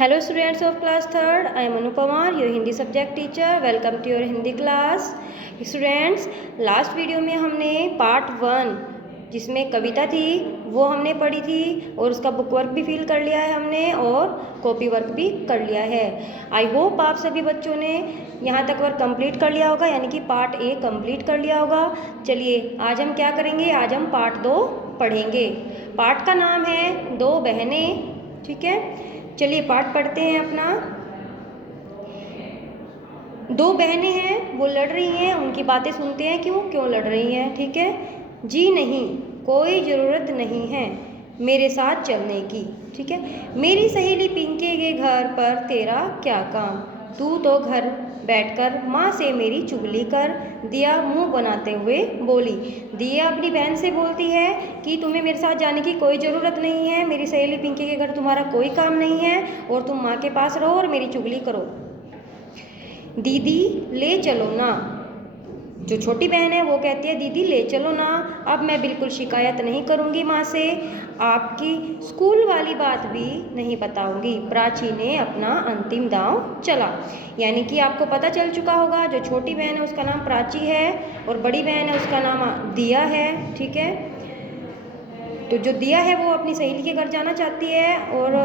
Hello students of class 3rd, I am Anupama, your Hindi subject teacher. Welcome to your Hindi class. Students, last video में हमने part 1 जिसमें कविता थी वो हमने पढ़ी थी और उसका बुक वर्क भी फिल कर लिया है हमने और कॉपी वर्क भी कर लिया है। आई होप आप सभी बच्चों ने यहाँ तक वर्क कंप्लीट कर लिया होगा, यानी कि पार्ट 1 कंप्लीट कर लिया होगा। चलिए आज हम क्या करेंगे, आज हम पार्ट 2 पढ़ेंगे। पार्ट का नाम है दो बहनें। ठीक है, चलिए पाठ पढ़ते हैं अपना। दो बहनें हैं, वो लड़ रही हैं, उनकी बातें सुनते हैं कि वो क्यों लड़ रही हैं। ठीक है, जी नहीं, कोई ज़रूरत नहीं है मेरे साथ चलने की। ठीक है, मेरी सहेली पिंकी के घर पर तेरा क्या काम, तू तो घर बैठकर माँ से मेरी चुगली कर। दिया मुंह बनाते हुए बोली। दिया अपनी बहन से बोलती है कि तुम्हें मेरे साथ जाने की कोई ज़रूरत नहीं है, मेरी सहेली पिंकी के घर तुम्हारा कोई काम नहीं है और तुम माँ के पास रहो और मेरी चुगली करो। दीदी ले चलो ना, जो छोटी बहन है वो कहती है दीदी ले चलो ना, अब मैं बिल्कुल शिकायत नहीं करूँगी माँ से, आपकी स्कूल वाली बात भी नहीं बताऊँगी। प्राची ने अपना अंतिम दांव चला, यानी कि आपको पता चल चुका होगा जो छोटी बहन है उसका नाम प्राची है और बड़ी बहन है उसका नाम दिया है। ठीक है, तो जो दिया है वो अपनी सहेली के घर जाना चाहती है और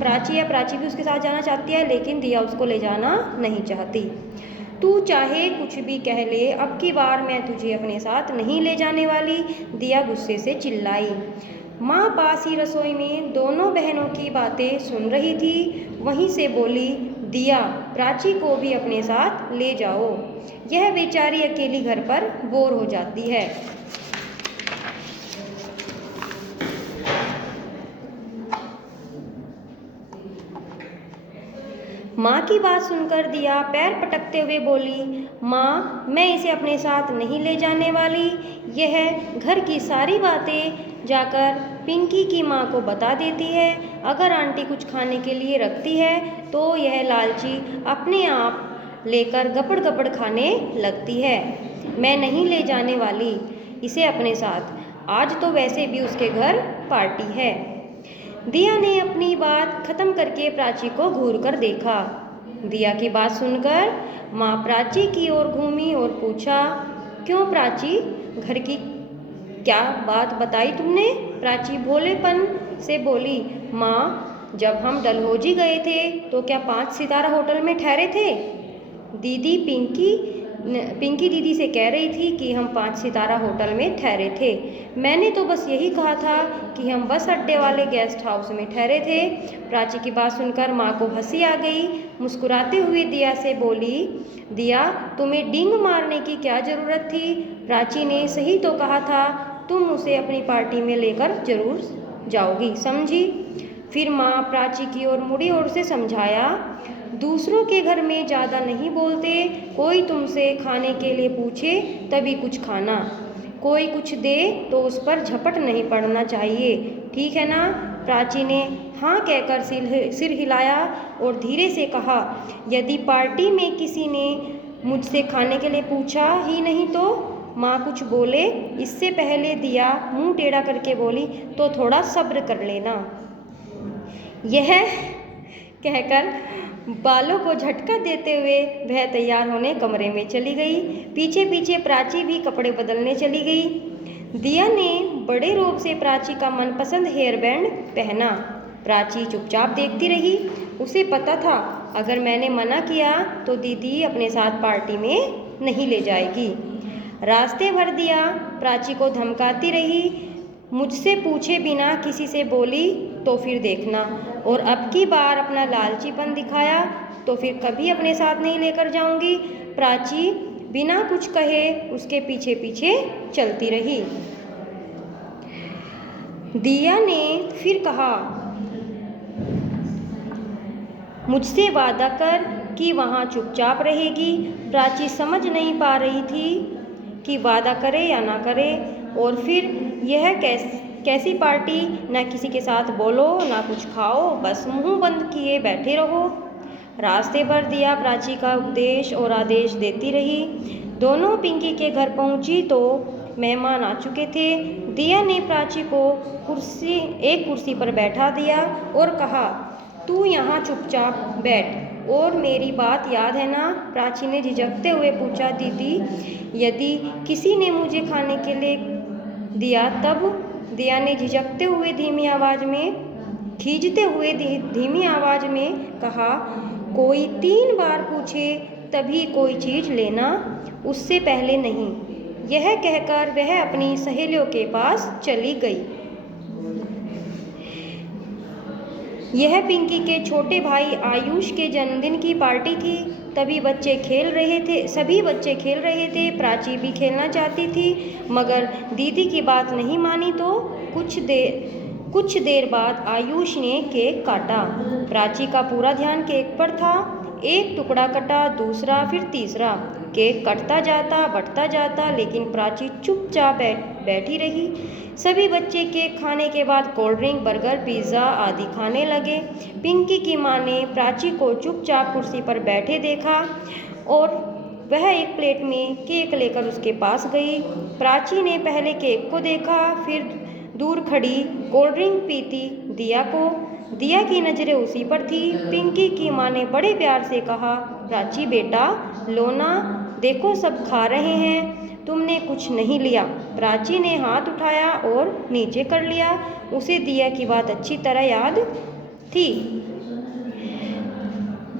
प्राची भी उसके साथ जाना चाहती है, लेकिन दिया उसको ले जाना नहीं चाहती। तू चाहे कुछ भी कह ले, अब की बार मैं तुझे अपने साथ नहीं ले जाने वाली, दिया गुस्से से चिल्लाई। माँ पास ही रसोई में दोनों बहनों की बातें सुन रही थी, वहीं से बोली, दिया प्राची को भी अपने साथ ले जाओ, यह बेचारी अकेली घर पर बोर हो जाती है। माँ की बात सुनकर दिया पैर पटकते हुए बोली, माँ मैं इसे अपने साथ नहीं ले जाने वाली, यह घर की सारी बातें जाकर पिंकी की माँ को बता देती है। अगर आंटी कुछ खाने के लिए रखती है तो यह लालची अपने आप लेकर गपड़ गपड़ खाने लगती है। मैं नहीं ले जाने वाली इसे अपने साथ, आज तो वैसे भी उसके घर पार्टी है। दिया ने अपनी बात खत्म करके प्राची को घूर कर देखा। दिया की बात सुनकर माँ प्राची की ओर घूमी और पूछा, क्यों प्राची, घर की क्या बात बताई तुमने? प्राची भोलेपन से बोली, माँ जब हम डलहौजी गए थे तो क्या 5 सितारा होटल में ठहरे थे? दीदी पिंकी दीदी से कह रही थी कि हम 5 सितारा होटल में ठहरे थे। मैंने तो बस यही कहा था कि हम बस अड्डे वाले गेस्ट हाउस में ठहरे थे। प्राची की बात सुनकर माँ को हंसी आ गई। मुस्कुराते हुए दिया से बोली, दिया तुम्हें डींग मारने की क्या ज़रूरत थी? प्राची ने सही तो कहा था, तुम उसे अपनी पार्टी में लेकर जरूर जाओगी, समझी? फिर माँ प्राची की ओर मुड़ी और उसे समझाया, दूसरों के घर में ज़्यादा नहीं बोलते, कोई तुमसे खाने के लिए पूछे तभी कुछ खाना, कोई कुछ दे तो उस पर झपट नहीं पड़ना चाहिए, ठीक है ना? प्राची ने हाँ कहकर सिर हिलाया और धीरे से कहा, यदि पार्टी में किसी ने मुझसे खाने के लिए पूछा ही नहीं तो? माँ कुछ बोले इससे पहले दिया मुंह टेढ़ा करके बोली, तो थोड़ा सब्र कर लेना। यह कहकर बालों को झटका देते हुए वह तैयार होने कमरे में चली गई। पीछे पीछे प्राची भी कपड़े बदलने चली गई। दिया ने बड़े रोब से प्राची का मनपसंद हेयर बैंड पहना। प्राची चुपचाप देखती रही। उसे पता था अगर मैंने मना किया तो दीदी अपने साथ पार्टी में नहीं ले जाएगी। रास्ते भर दिया प्राची को धमकाती रही, मुझसे पूछे बिना किसी से बोली तो फिर देखना, और अब की बार अपना लालचीपन दिखाया तो फिर कभी अपने साथ नहीं लेकर जाऊंगी। प्राची बिना कुछ कहे उसके पीछे पीछे चलती रही। दिया ने फिर कहा, मुझसे वादा कर कि वहाँ चुपचाप रहेगी। प्राची समझ नहीं पा रही थी कि वादा करे या ना करे, और फिर यह कैसी पार्टी, ना किसी के साथ बोलो ना कुछ खाओ, बस मुंह बंद किए बैठे रहो। रास्ते भर दिया प्राची का उपदेश और आदेश देती रही। दोनों पिंकी के घर पहुंची तो मेहमान आ चुके थे। दिया ने प्राची को एक कुर्सी पर बैठा दिया और कहा, तू यहाँ चुपचाप बैठ। और मेरी बात याद है ना? प्राची ने झिझकते हुए पूछा। दीदी, यदि किसी ने मुझे खाने के लिए दिया तब? दिया ने झिझकते हुए धीमी आवाज में कहा, कोई 3 बार पूछे तभी कोई चीज़ लेना, उससे पहले नहीं। यह कहकर वह अपनी सहेलियों के पास चली गई। यह पिंकी के छोटे भाई आयुष के जन्मदिन की पार्टी थी। सभी बच्चे खेल रहे थे। प्राची भी खेलना चाहती थी, मगर दीदी की बात नहीं मानी तो कुछ देर बाद आयुष ने केक काटा। प्राची का पूरा ध्यान केक पर था। एक टुकड़ा कटा, दूसरा, फिर तीसरा। केक कटता जाता, बढ़ता जाता, लेकिन प्राची चुपचाप बैठी रही। सभी बच्चे केक खाने के बाद कोल्ड ड्रिंक, बर्गर, पिज़्ज़ा आदि खाने लगे। पिंकी की माँ ने प्राची को चुपचाप कुर्सी पर बैठे देखा और वह एक प्लेट में केक लेकर उसके पास गई। प्राची ने पहले केक को देखा, फिर दूर खड़ी कोल्ड ड्रिंक पीती दिया को। दिया की नज़रें उसी पर थी। पिंकी की माँ ने बड़े प्यार से कहा, प्राची बेटा, लो ना, देखो सब खा रहे हैं, तुमने कुछ नहीं लिया। प्राची ने हाथ उठाया और नीचे कर लिया। उसे दिया की बात अच्छी तरह याद थी।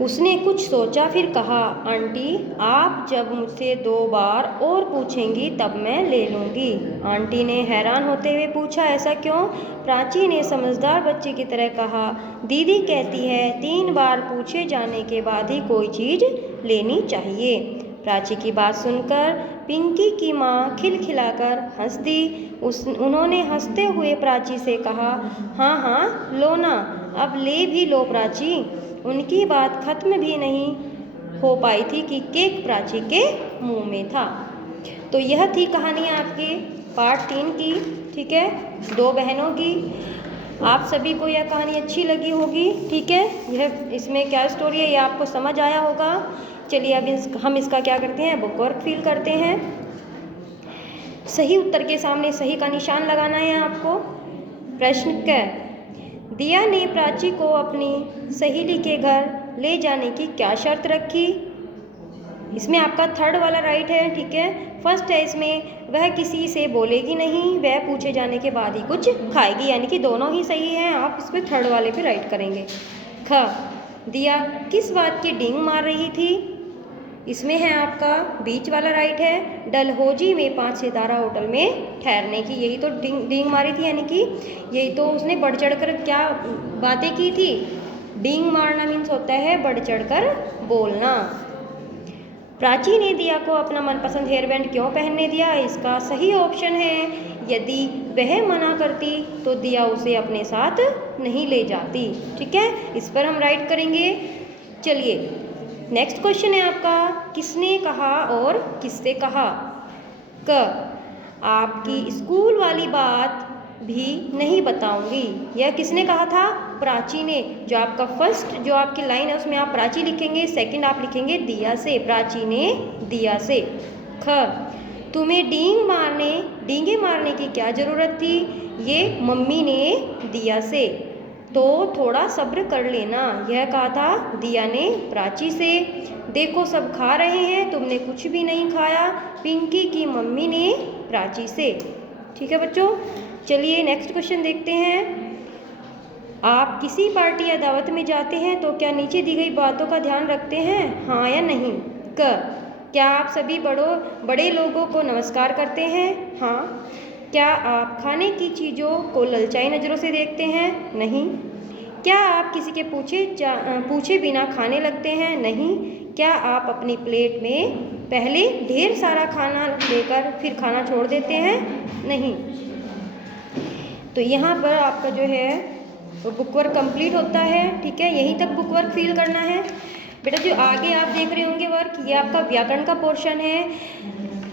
उसने कुछ सोचा, फिर कहा, आंटी, आप जब मुझसे 2 बार और पूछेंगी तब मैं ले लूँगी। आंटी ने हैरान होते हुए पूछा, ऐसा क्यों? प्राची ने समझदार बच्चे की तरह कहा, दीदी कहती है 3 बार पूछे जाने के बाद ही कोई चीज़ लेनी चाहिए। प्राची की बात सुनकर पिंकी की माँ खिलखिलाकर हंस दी। उन्होंने हंसते हुए प्राची से कहा, हाँ हाँ, लो ना, अब ले भी लो प्राची। उनकी बात खत्म भी नहीं हो पाई थी कि केक प्राची के मुंह में था। तो यह थी कहानी आपके पार्ट 3 की, ठीक है, 2 बहनों की। आप सभी को यह कहानी अच्छी लगी होगी, ठीक है। यह इसमें क्या स्टोरी है ये आपको समझ आया होगा। चलिए अब हम इसका क्या करते हैं, बुक वर्क फिल करते हैं। सही उत्तर के सामने सही का निशान लगाना है आपको। प्रश्न क, दिया ने प्राची को अपनी सहेली के घर ले जाने की क्या शर्त रखी? इसमें आपका 3rd वाला राइट है, ठीक है। फर्स्ट है इसमें, वह किसी से बोलेगी नहीं, वह पूछे जाने के बाद ही कुछ खाएगी, यानी कि दोनों ही सही हैं। आप इस पर 3rd वाले पे राइट करेंगे। ख, दिया किस बात की डींग मार रही थी? इसमें है आपका बीच वाला राइट है, डलहौजी में 5 सितारा होटल में ठहरने की। यही तो डींग मारी थी, यानी कि यही तो उसने बढ़ चढ़ कर क्या बातें की थी। डींग मारना मीन्स होता है बढ़ चढ़ कर बोलना। प्राची ने दिया को अपना मनपसंद हेयर बैंड क्यों पहनने दिया? इसका सही ऑप्शन है, यदि वह मना करती तो दिया उसे अपने साथ नहीं ले जाती, ठीक है। इस पर हम राइट करेंगे। चलिए नेक्स्ट क्वेश्चन है आपका, किसने कहा और किससे कहा? क, आपकी स्कूल वाली बात भी नहीं बताऊंगी, यह किसने कहा था? प्राची ने। जो आपका फर्स्ट जो आपकी लाइन है उसमें आप प्राची लिखेंगे, सेकंड आप लिखेंगे दिया से। प्राची ने दिया से। ख, तुम्हें डींगे मारने की क्या ज़रूरत थी? ये मम्मी ने दिया से। तो थोड़ा सब्र कर लेना, यह कहा था दिया ने प्राची से। देखो सब खा रहे हैं, तुमने कुछ भी नहीं खाया, पिंकी की मम्मी ने प्राची से, ठीक है बच्चों। चलिए नेक्स्ट क्वेश्चन देखते हैं। आप किसी पार्टी या दावत में जाते हैं तो क्या नीचे दी गई बातों का ध्यान रखते हैं, हाँ या नहीं? क, क्या आप सभी बड़े लोगों को नमस्कार करते हैं? हाँ। क्या आप खाने की चीज़ों को ललचाई नज़रों से देखते हैं? नहीं। क्या आप किसी के पूछे बिना खाने लगते हैं? नहीं। क्या आप अपनी प्लेट में पहले ढेर सारा खाना लेकर फिर खाना छोड़ देते हैं? नहीं। तो यहाँ पर आपका जो है बुक वर्क कंप्लीट होता है, ठीक है। यहीं तक बुक वर्क फिल करना है बेटा। जो आगे आप देख रहे होंगे वर्क, ये आपका व्याकरण का पोर्शन है।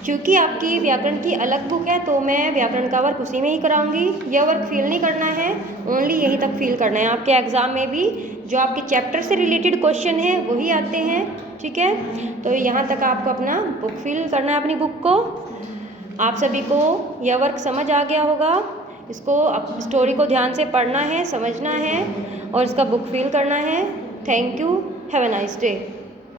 क्योंकि आपकी व्याकरण की अलग बुक है तो मैं व्याकरण का वर्क उसी में ही कराऊंगी। यह वर्क फिल नहीं करना है, ओनली यहीं तक फिल करना है। आपके एग्ज़ाम में भी जो आपके चैप्टर से रिलेटेड क्वेश्चन है वही आते हैं, ठीक है। तो यहाँ तक आपको अपना बुक फिल करना है, अपनी बुक को। आप सभी को यह वर्क समझ आ गया होगा। इसको स्टोरी को ध्यान से पढ़ना है, समझना है और इसका बुक फील करना है। Thank you, have a nice day.